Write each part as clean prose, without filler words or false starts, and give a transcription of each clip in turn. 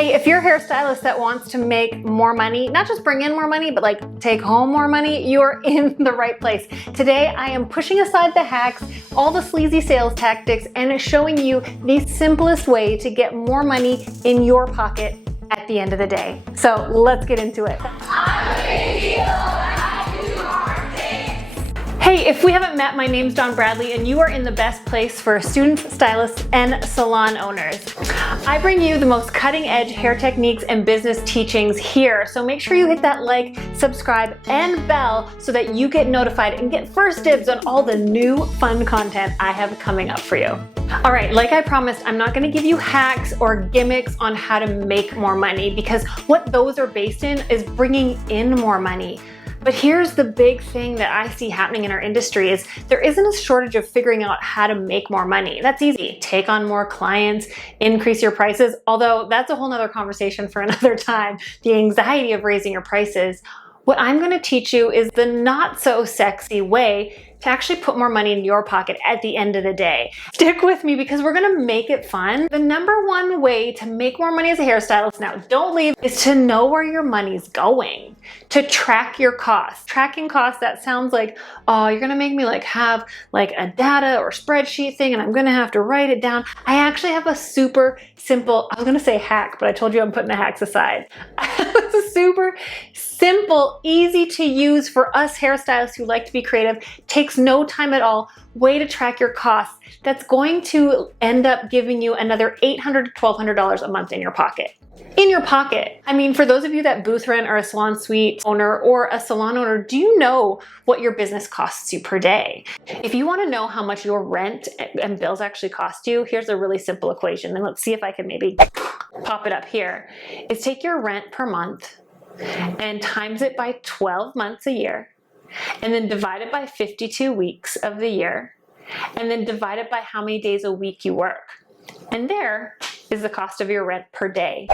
Hey, if you're a hairstylist that wants to make more money, not just bring in more money, but like take home more money, you're in the right place. Today, I am pushing aside the hacks, all the sleazy sales tactics, and showing you the simplest way to get more money in your pocket at the end of the day. So let's get into it. Hey, if we haven't met, my name's Dawn Bradley, and you are in the best place for students, stylists, and salon owners. I bring you the most cutting-edge hair techniques and business teachings here, so make sure you hit that like, subscribe, and bell so that you get notified and get first dibs on all the new fun content I have coming up for you. All right, like I promised, I'm not gonna give you hacks or gimmicks on how to make more money, because what those are based in is bringing in more money. But here's the big thing that I see happening in our industry is there isn't a shortage of figuring out how to make more money. That's easy. Take on more clients, increase your prices, although that's a whole nother conversation for another time, the anxiety of raising your prices. What I'm going to teach you is the not so sexy way to actually put more money in your pocket at the end of the day. Stick with me because we're gonna make it fun. The number one way to make more money as a hairstylist, now don't leave, is to know where your money's going, to track your costs. Tracking costs, that sounds like, oh, you're gonna make me have a data or spreadsheet thing and I'm gonna have to write it down. I actually have a super simple, I was gonna say hack, but I told you I'm putting the hacks aside. It's a super simple, easy to use for us hairstylists who like to be creative, takes no time at all, way to track your costs that's going to end up giving you another $800 to $1,200 a month in your pocket. In your pocket. I mean, for those of you that booth rent or a salon suite owner or a salon owner, do you know what your business costs you per day? If you want to know how much your rent and bills actually cost you, here's a really simple equation. And let's see if I can maybe pop it up here. Is take your rent per month and times it by 12 months a year, and then divide it by 52 weeks of the year, and then divide it by how many days a week you work. And there is the cost of your rent per day.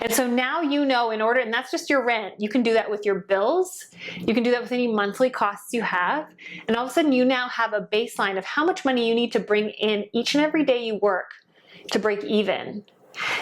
And so now you know, in order, and that's just your rent, you can do that with your bills, you can do that with any monthly costs you have, and all of a sudden you now have a baseline of how much money you need to bring in each and every day you work to break even.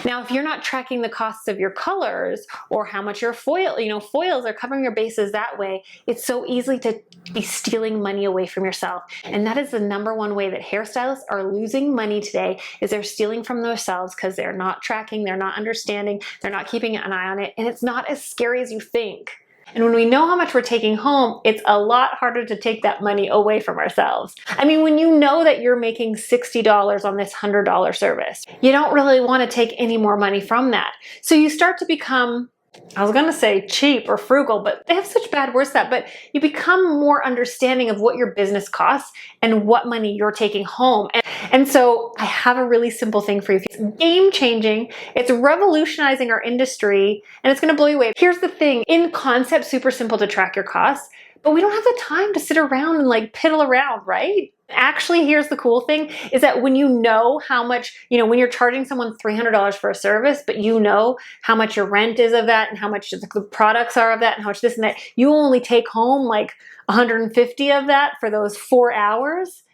Now, if you're not tracking the costs of your colors or how much your foils are covering your bases that way, it's so easy to be stealing money away from yourself. And that is the number one way that hairstylists are losing money today, is they're stealing from themselves because they're not tracking, they're not understanding, they're not keeping an eye on it, and it's not as scary as you think. And when we know how much we're taking home, it's a lot harder to take that money away from ourselves. I mean, when you know that you're making $60 on this $100 service, you don't really want to take any more money from that. So you start to become, I was going to say cheap or frugal, but they have such bad words that, but you become more understanding of what your business costs and what money you're taking home. And so I have a really simple thing for you. It's game changing. It's revolutionizing our industry and it's going to blow you away. Here's the thing. In concept, super simple to track your costs, but we don't have the time to sit around and piddle around, right? Actually, here's the cool thing is that when you know how much, when you're charging someone $300 for a service, but you know how much your rent is of that and how much the products are of that and how much this and that, you only take home 150 of that for those 4 hours,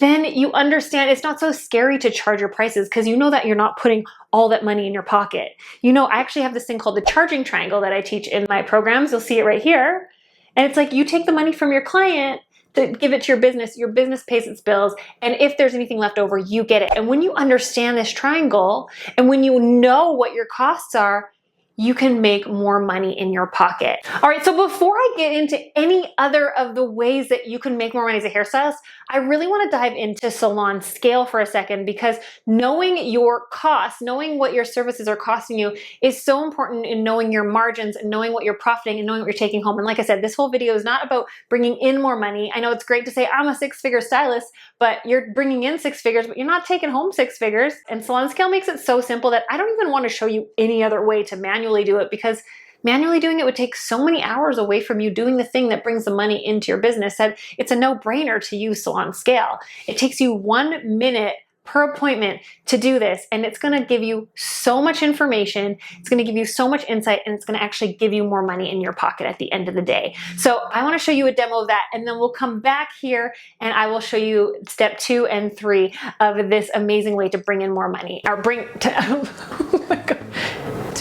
then you understand it's not so scary to charge your prices because you know that you're not putting all that money in your pocket. I actually have this thing called the charging triangle that I teach in my programs. You'll see it right here. And it's like you take the money from your client to give it to your business pays its bills, and if there's anything left over, you get it. And when you understand this triangle, and when you know what your costs are, you can make more money in your pocket. All right, so before I get into any other of the ways that you can make more money as a hairstylist, I really want to dive into salon scale for a second, because knowing your costs, knowing what your services are costing you is so important in knowing your margins and knowing what you're profiting and knowing what you're taking home. And like I said, this whole video is not about bringing in more money. I know it's great to say I'm a six-figure stylist, but you're bringing in six figures, but you're not taking home six figures. And salon scale makes it so simple that I don't even want to show you any other way to manually do it, because manually doing it would take so many hours away from you doing the thing that brings the money into your business that it's a no-brainer to use Salon Scale. It takes you 1 minute per appointment to do this, and it's going to give you so much information, it's going to give you so much insight, and it's going to actually give you more money in your pocket at the end of the day. So I want to show you a demo of that, and then we'll come back here and I will show you step 2 and 3 of this amazing way to bring in more money, or bring to, oh my God,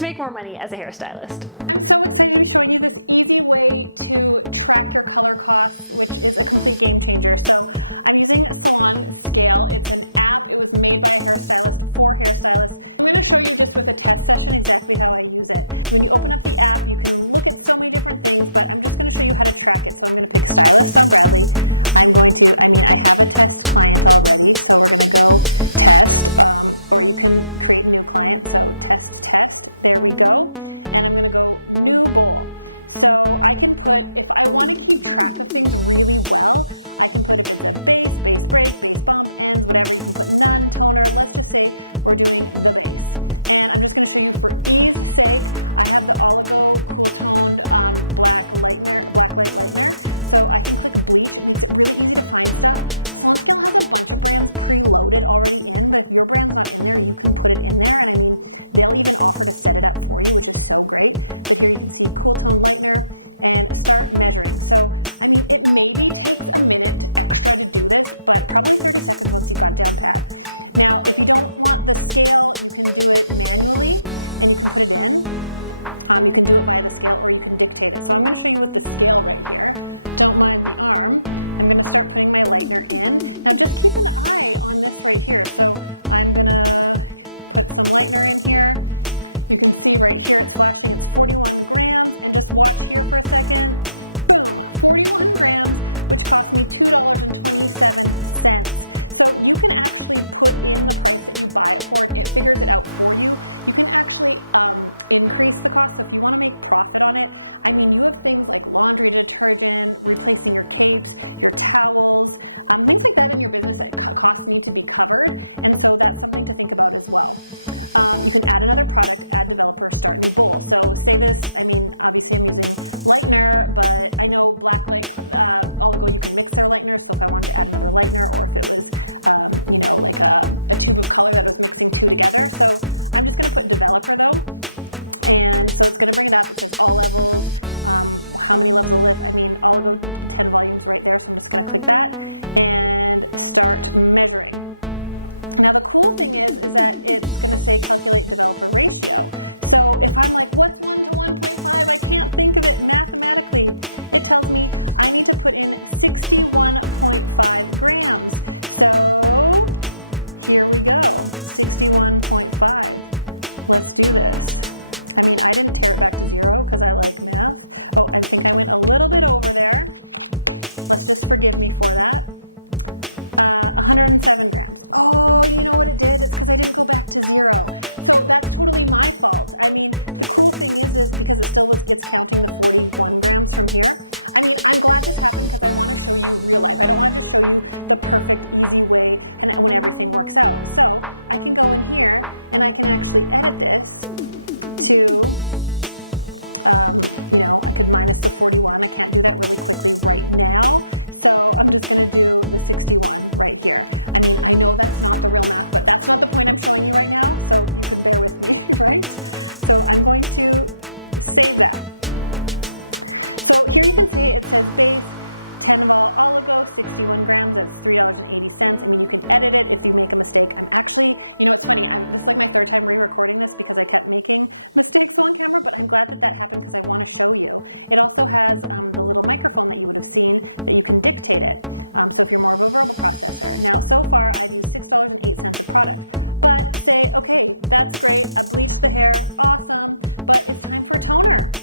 to make more money as a hairstylist.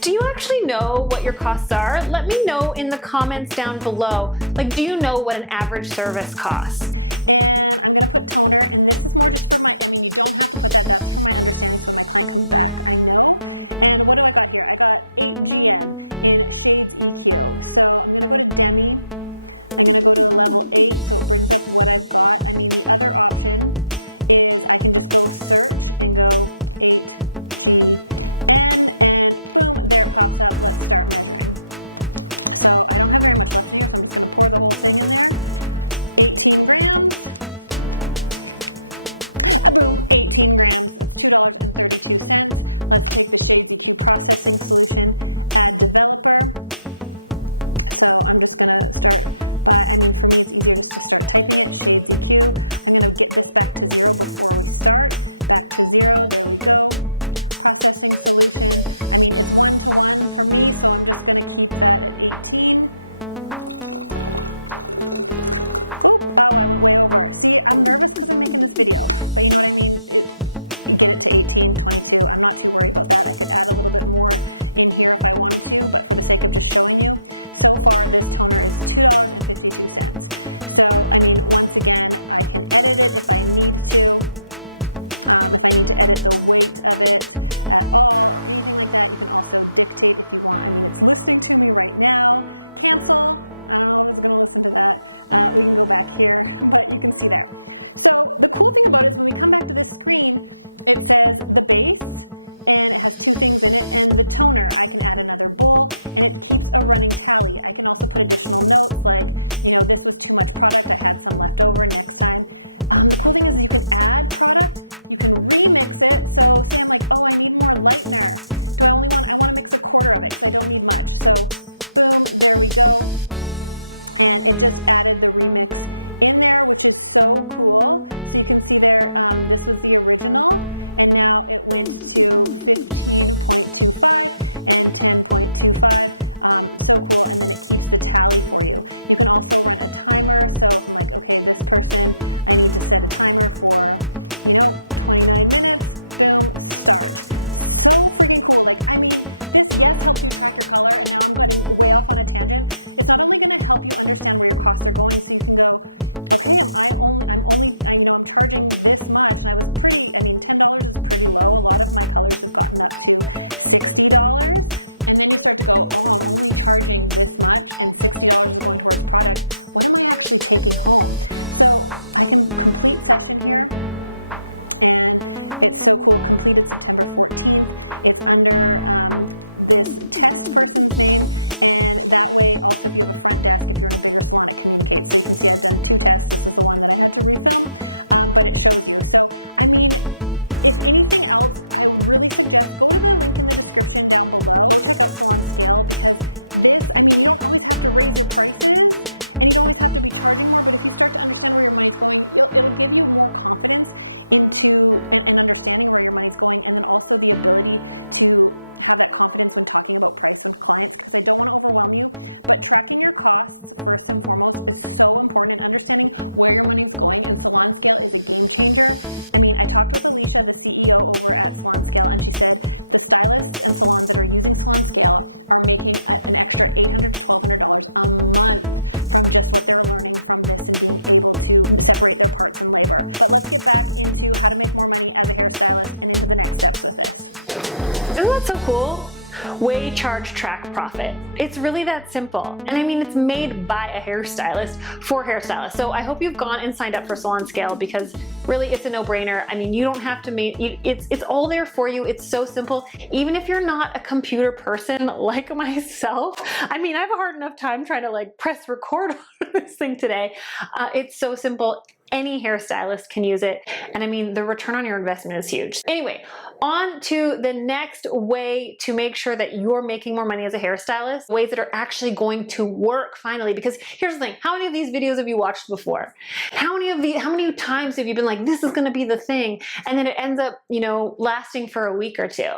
Do you actually know what your costs are? Let me know in the comments down below. Like, do you know what an average service costs? So cool. Way, charge, track, profit. It's really that simple. And I mean, it's made by a hairstylist for hairstylists. So I hope you've gone and signed up for Salon Scale, because really it's a no-brainer. I mean, you don't have to make, it's all there for you. It's so simple. Even if you're not a computer person like myself, I mean, I have a hard enough time trying to like press record on this thing today. It's so simple. Any hairstylist can use it. And I mean, the return on your investment is huge. Anyway, on to the next way to make sure that you're making more money as a hairstylist, ways that are actually going to work finally. Because here's the thing, how many of these videos have you watched before? How many times have you been like, this is gonna be the thing, and then it ends up, you know, lasting for a week or two?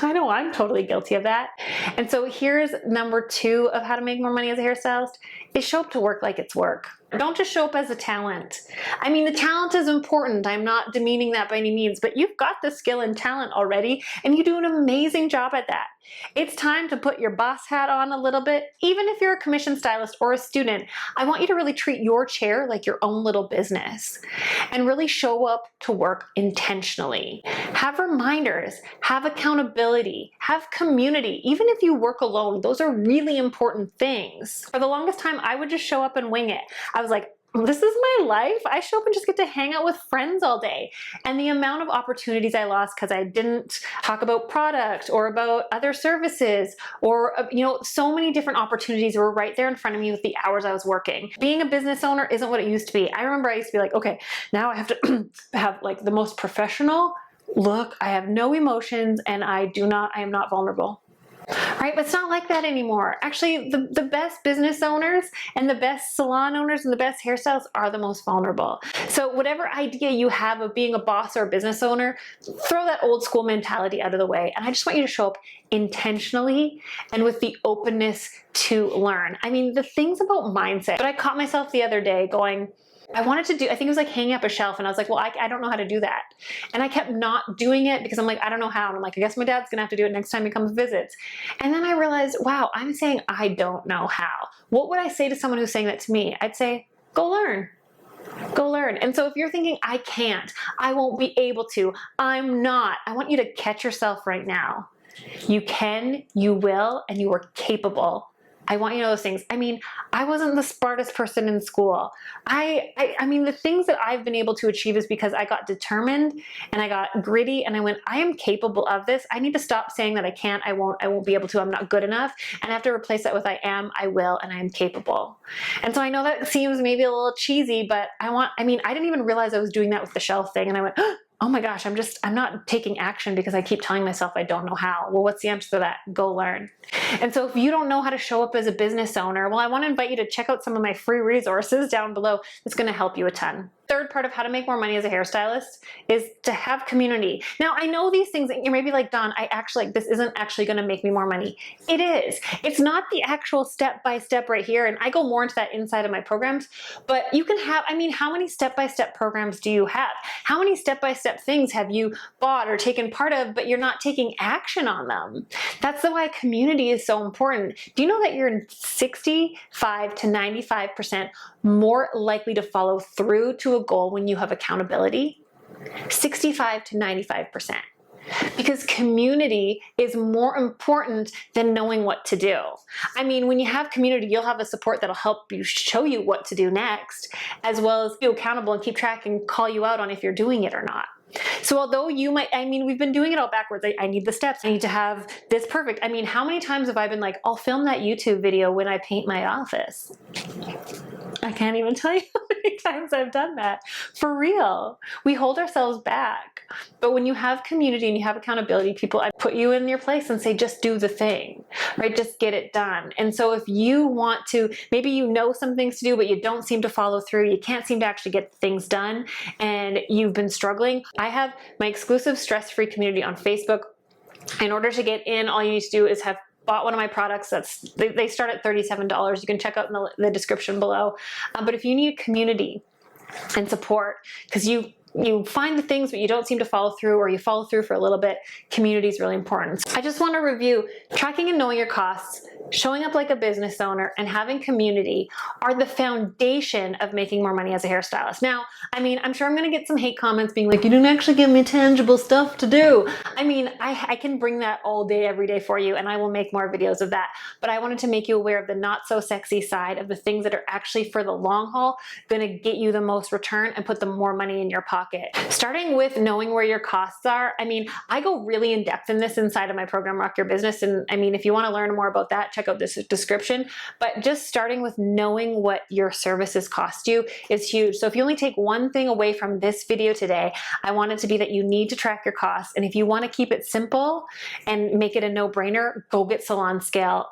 I know I'm totally guilty of that. And so here's number 2 of how to make more money as a hairstylist, is show up to work like it's work. Don't just show up as a talent. I mean, the talent is important. I'm not demeaning that by any means, but you've got the skill and talent already, and you do an amazing job at that. It's time to put your boss hat on a little bit. Even if you're a commission stylist or a student, I want you to really treat your chair like your own little business and really show up to work intentionally. Have reminders, have accountability, have community. Even if you work alone, those are really important things. For the longest time, I would just show up and wing it. I was like, this is my life. I show up and just get to hang out with friends all day. And the amount of opportunities I lost because I didn't talk about product or about other services, or, you know, so many different opportunities were right there in front of me with the hours I was working. Being a business owner isn't what it used to be. I remember I used to be like, okay, now I have to have like the most professional look. I have no emotions, and I am not vulnerable. Right? But it's not like that anymore. Actually, the best business owners and the best salon owners and the best hairstylists are the most vulnerable. So whatever idea you have of being a boss or a business owner, throw that old school mentality out of the way. And I just want you to show up intentionally and with the openness to learn. I mean, the things about mindset, but I caught myself the other day going, I wanted to do, I think it was like hanging up a shelf, and I was like, well, I don't know how to do that. And I kept not doing it because I'm like, I don't know how. And I'm like, I guess my dad's gonna have to do it next time he comes visits. And then I realized, wow, I'm saying I don't know how. What would I say to someone who's saying that to me? I'd say, go learn. Go learn. And so if you're thinking, I can't, I won't be able to, I'm not, I want you to catch yourself right now. You can, you will, and you are capable. I want you to know those things. I mean, I wasn't the smartest person in school. I mean, the things that I've been able to achieve is because I got determined and I got gritty, and I went, I am capable of this. I need to stop saying that I can't, I won't be able to, I'm not good enough. And I have to replace that with I am, I will, and I am capable. And so I know that seems maybe a little cheesy, but I mean, I didn't even realize I was doing that with the shelf thing. And I went, oh my gosh, I'm not taking action because I keep telling myself I don't know how. Well, what's the answer to that? Go learn. And so if you don't know how to show up as a business owner, well, I want to invite you to check out some of my free resources down below. It's going to help you a ton. Third part of how to make more money as a hairstylist is to have community. Now, I know these things, and you may be like, Dawn, this isn't actually going to make me more money. It is. It's not the actual step-by-step right here, and I go more into that inside of my programs, but you can have, I mean, how many step-by-step programs do you have? How many step-by-step things have you bought or taken part of, but you're not taking action on them? That's why community is so important. Do you know that you're 65 to 95% more likely to follow through to a goal when you have accountability? 65 to 95%. Because community is more important than knowing what to do. I mean, when you have community, you'll have a support that'll help you, show you what to do next, as well as be accountable and keep track and call you out on if you're doing it or not. So although you might, I mean, we've been doing it all backwards. I need the steps. I need to have this perfect. I mean, how many times have I been like, I'll film that YouTube video when I paint my office? I can't even tell you how many times I've done that. For real. We hold ourselves back. But when you have community and you have accountability, people put you in your place and say, just do the thing, right? Just get it done. And so if you want to, maybe you know some things to do, but you don't seem to follow through, you can't seem to actually get things done, and you've been struggling, I have my exclusive stress-free community on Facebook. In order to get in, all you need to do is have bought one of my products. They start at $37. You can check out in the description below. But if you need community and support, because you find the things but you don't seem to follow through, or you follow through for a little bit, community is really important. I just want to review: tracking and knowing your costs, showing up like a business owner, and having community are the foundation of making more money as a hairstylist. Now, I mean, I'm sure I'm going to get some hate comments being like, you didn't actually give me tangible stuff to do. I mean, I can bring that all day, every day for you, and I will make more videos of that. But I wanted to make you aware of the not so sexy side of the things that are actually for the long haul going to get you the most return and put the more money in your pocket. Starting with knowing where your costs are. I mean, I go really in depth in this inside of my program, Rock Your Business. And I mean, if you want to learn more about that, check out this description. But just starting with knowing what your services cost you is huge. So if you only take one thing away from this video today, I want it to be that you need to track your costs. And if you want to keep it simple and make it a no-brainer, go get Salon Scale.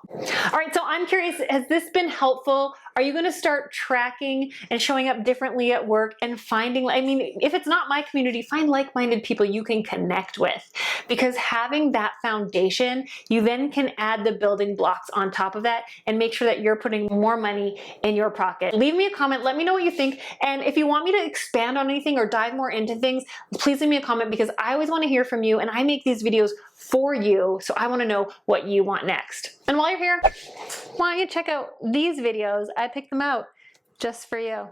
All right, so I'm curious, has this been helpful? Are you going to start tracking and showing up differently at work and finding, I mean, if it's not my community, find like-minded people you can connect with, because having that foundation, you then can add the building blocks on top of that and make sure that you're putting more money in your pocket. Leave me a comment. Let me know what you think. And if you want me to expand on anything or dive more into things, please leave me a comment, because I always want to hear from you and I make these videos for you. So I want to know what you want next. And while you're here, why don't you check out these videos? I picked them out just for you.